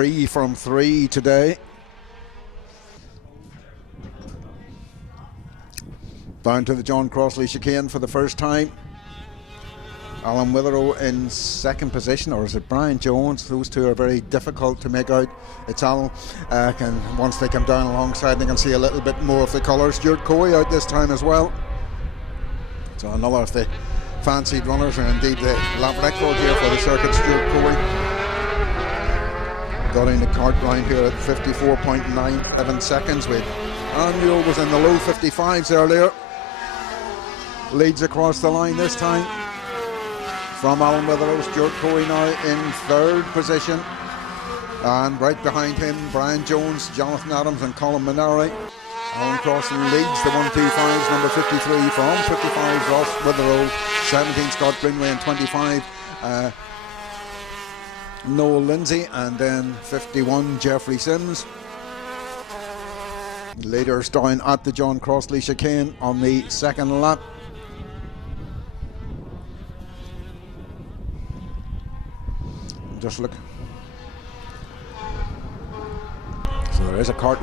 3 from 3 today. Down to the John Crossley chicane for the first time. Alan Witherow in second position, or is it Brian Jones? Those two are very difficult to make out. It's Alan. Once they come down alongside, they can see a little bit more of the colours. Stuart Coey out this time as well. So another of the fancied runners, and indeed the lap record here for the circuit, Stuart Coey. Got in the cart round here at 54.97 seconds. Aaron Newell was in the low 55s earlier. Leads across the line this time. From Alan Witherow, Stuart Coey now in third position. And right behind him, Brian Jones, Jonathan Adams and Colin Minari. Alan Crossley leads the 125s, number 53 from 55, Ross Witherow, 17 Scott Greenway and 25. Noel Lindsay, and then 51 Jeffrey Sims. Leaders down at the John Crossley chicane on the second lap. Just look. So there is a cart.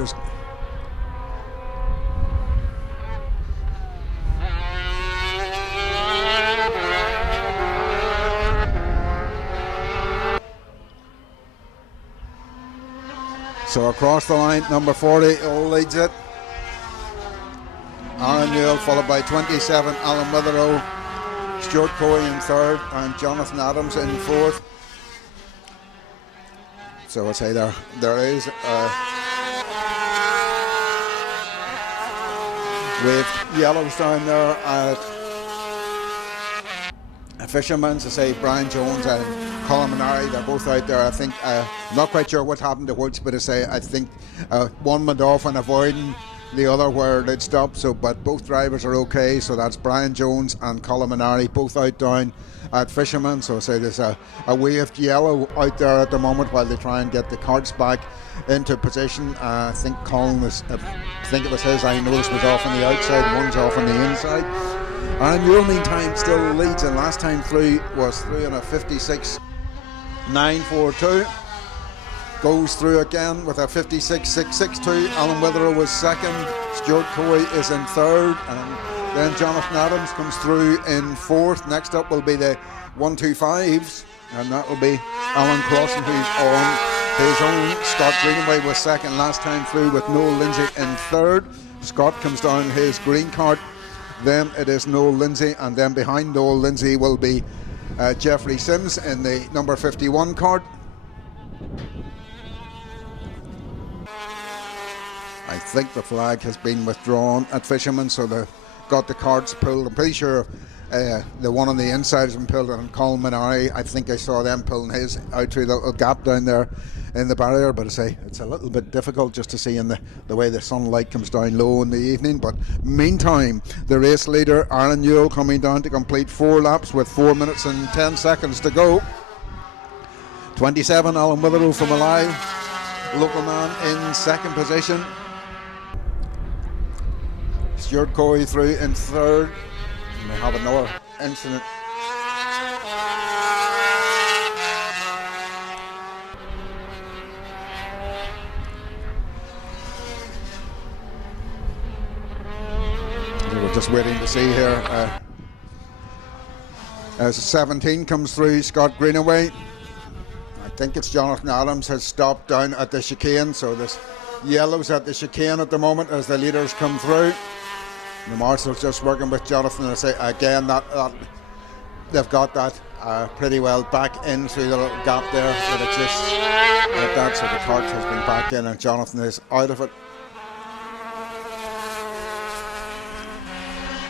So across the line, number 40 leads it. Aaron Newell followed by 27, Alan Witherow, Stuart Coey in third, and Jonathan Adams in fourth. So I say there is with yellows down there at Fisherman's. I say Brian Jones and Colin Minari, they're both out there. I think I'm not quite sure what happened to Woods, but I think one went off and avoiding the other where they'd stopped. So, but both drivers are okay. So that's Brian Jones and Colin Minari, both out down at Fisherman. So I say there's a waved yellow out there at the moment while they try and get the carts back into position. I think Colin was, I think it was his, I noticed, was off on the outside, one's off on the inside. And Newell meantime still leads, and last time through was through in a 56.942. Goes through again with a 56.662. Alan Witherow was second, Stuart Coey is in third, and then Jonathan Adams comes through in fourth. Next up will be the 125s, and that will be Alan Clausen, who's on his own. Scott Greenaway was second last time through with Noel Lindsay in third. Scott comes down his green cart. Then it is Noel Lindsay, and then behind Noel Lindsay will be Jeffrey Sims in the number 51 cart. I think the flag has been withdrawn at Fisherman, so they've got the carts pulled. I'm pretty sure the one on the inside has been pulled, and Colin Minari, I think I saw them pulling his out through the little gap down there in the barrier. But I say it's a little bit difficult just to see in the way the sunlight comes down low in the evening. But meantime, the race leader Aaron Newell coming down to complete 4 laps with 4 minutes and 10 seconds to go. 27 Alan Witherow from Alive, local man in second position. Stuart Coey through in third. We have another incident. We're just waiting to see here as 17 comes through, Scott Greenaway. I think it's Jonathan Adams has stopped down at the chicane, so there's yellows at the chicane at the moment as the leaders come through. The marshal's just working with Jonathan. I say again that they've got that pretty well back in through the little gap there that exists at that, so the cart has been back in and Jonathan is out of it.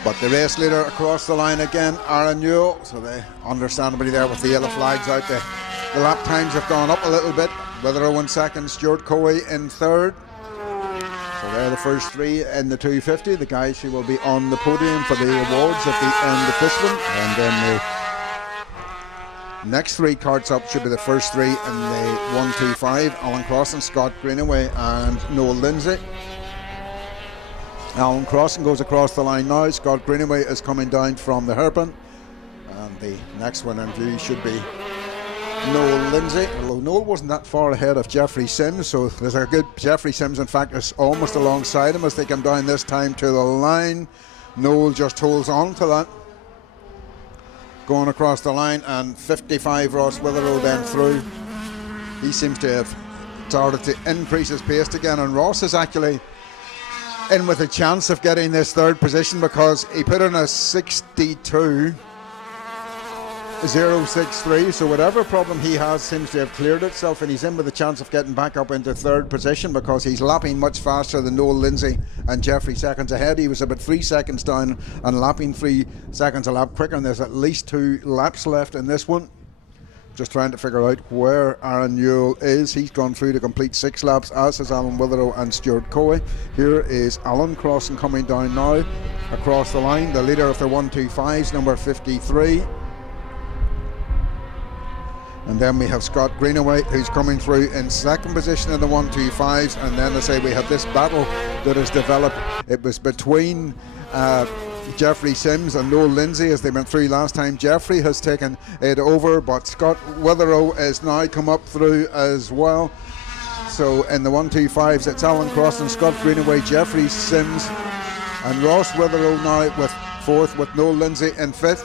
But the race leader across the line again, Aaron Newell, so they understandably there with the yellow flags out. The lap times have gone up a little bit. Withero in second, Stuart Coey in third. So they're the first three in the 250, the guys who will be on the podium for the awards at the end of this one. And then the next three carts up should be the first three in the 125, Alan Crossan, Scott Greenaway and Noel Lindsay. Alan Crossan goes across the line now. Scott Greenaway is coming down from the hairpin. And the next one in view should be Noel Lindsay, although Noel wasn't that far ahead of Jeffrey Sims, so there's a good Jeffrey Sims in fact is almost alongside him as they come down this time to the line. Noel just holds on to that, going across the line, and 55 Ross Withero then through. He seems to have started to increase his pace again, and Ross is actually in with a chance of getting this third position because he put in a 62.063, so whatever problem he has seems to have cleared itself, and he's in with a chance of getting back up into third position because he's lapping much faster than Noel Lindsay and Jeffrey seconds ahead. He was about 3 seconds down and lapping 3 seconds a lap quicker, and there's at least 2 laps left in this one. Just trying to figure out where Aaron Newell is. He's gone through to complete 6 laps, as is Alan Withero and Stuart Coey. Here is Alan Crossan coming down now across the line, the leader of the 125s, number 53. And then we have Scott Greenaway, who's coming through in second position in the 125s. And then I say we have this battle that has developed. It was between Jeffrey Sims and Noel Lindsay as they went through last time. Jeffrey has taken it over, but Scott Withero is now come up through as well. So in the 125s, it's Alan Crossan, Scott Greenaway, Jeffrey Sims, and Ross Withero now with fourth, with Noel Lindsay in fifth.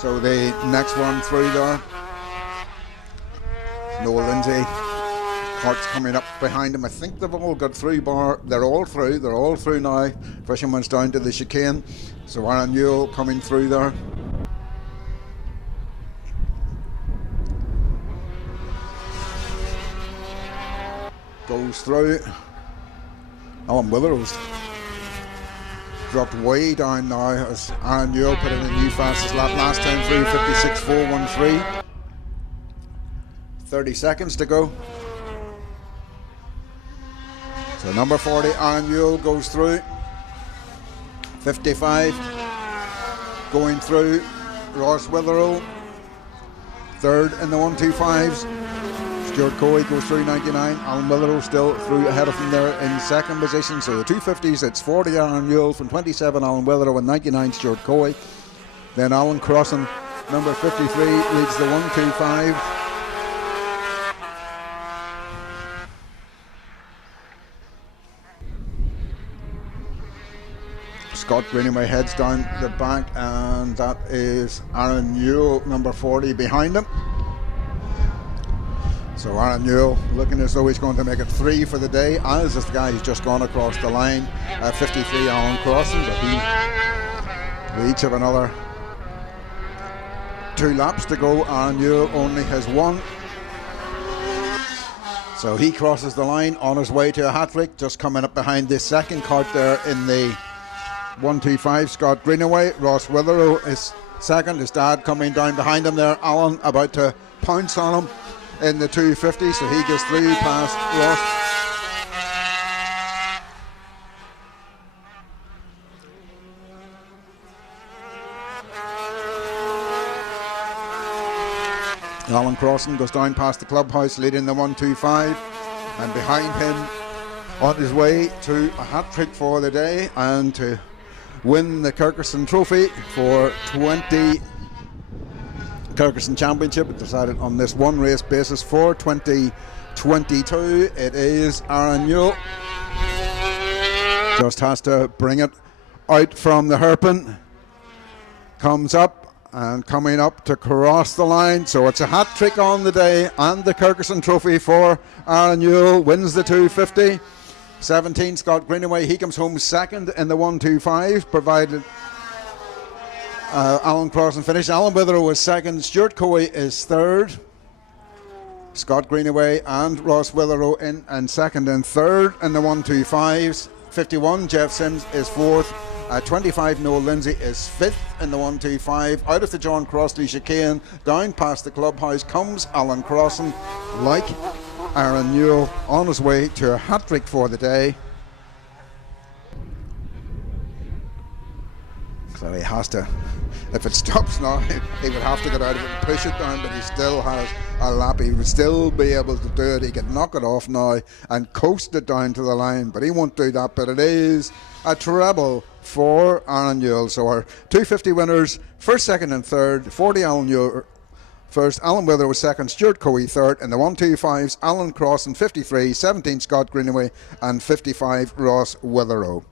So the next one through there, Noel Lindsay, carts coming up behind him. I think they've all got through bar. They're all through now. Fisherman's down to the chicane. So Aaron Newell coming through there. Goes through. Alan Withero's dropped way down now as Aaron Newell put in a new fastest lap last time through, 56.413. 30 seconds to go. So number 40, Aaron Newell goes through. 55 going through, Ross Withero. Third in the 125s. Stuart Coey goes through 99. Alan Withero still through ahead of him there in second position. So the 250s, it's 40 Aaron Newell, from 27 Alan Withero, and 99 Stuart Coey. Then Alan Crossan, number 53, leads the 125. Scott Greenaway heads down the back, and that is Aaron Newell, number 40, behind him. So Aaron Newell looking as though he's going to make it 3 for the day, as is the guy who's just gone across the line, 53 Alan Crossan, but we each have another 2 laps to go. Aaron Newell only has 1. So he crosses the line on his way to a hat-trick, just coming up behind this second cart there in the 125, Scott Greenaway. Ross Withero is second, his dad coming down behind him there. Alan about to pounce on him in the 250, so he gets through past Ross. Alan Crossan goes down past the clubhouse, leading the 125, and behind him on his way to a hat-trick for the day and to win the Kirkistown trophy for 20 Kirkistown Championship, decided on this one race basis for 2022. It is Aaron Newell. Just has to bring it out from the hairpin. Comes up and coming up to cross the line. So it's a hat trick on the day and the Kirkistown trophy for Aaron Newell. Wins the 250. 17 Scott Greenaway, he comes home second in the 125, provided Alan Crossan finished. Alan Witherow was second, Stuart Coey is third, Scott Greenaway and Ross Witherow in and second and third in the 125s. 51 Jeff Sims is fourth, 25 Noel Lindsay is fifth in the 125. Out of the John Crossley chicane, down past the clubhouse comes Alan Crossan, like Aaron Newell, on his way to a hat-trick for the day. So he has to, if it stops now, he would have to get out of it and push it down, but he still has a lap. He would still be able to do it. He could knock it off now and coast it down to the line, but he won't do that. But it is a treble for Aaron Newell. So our 250 winners, first, second and third. 40 Alan Newell first, Alan Witherow was second, Stuart Coey third. In the 125s, Alan Crossan 53, 17 Scott Greenaway and 55 Ross Witherow.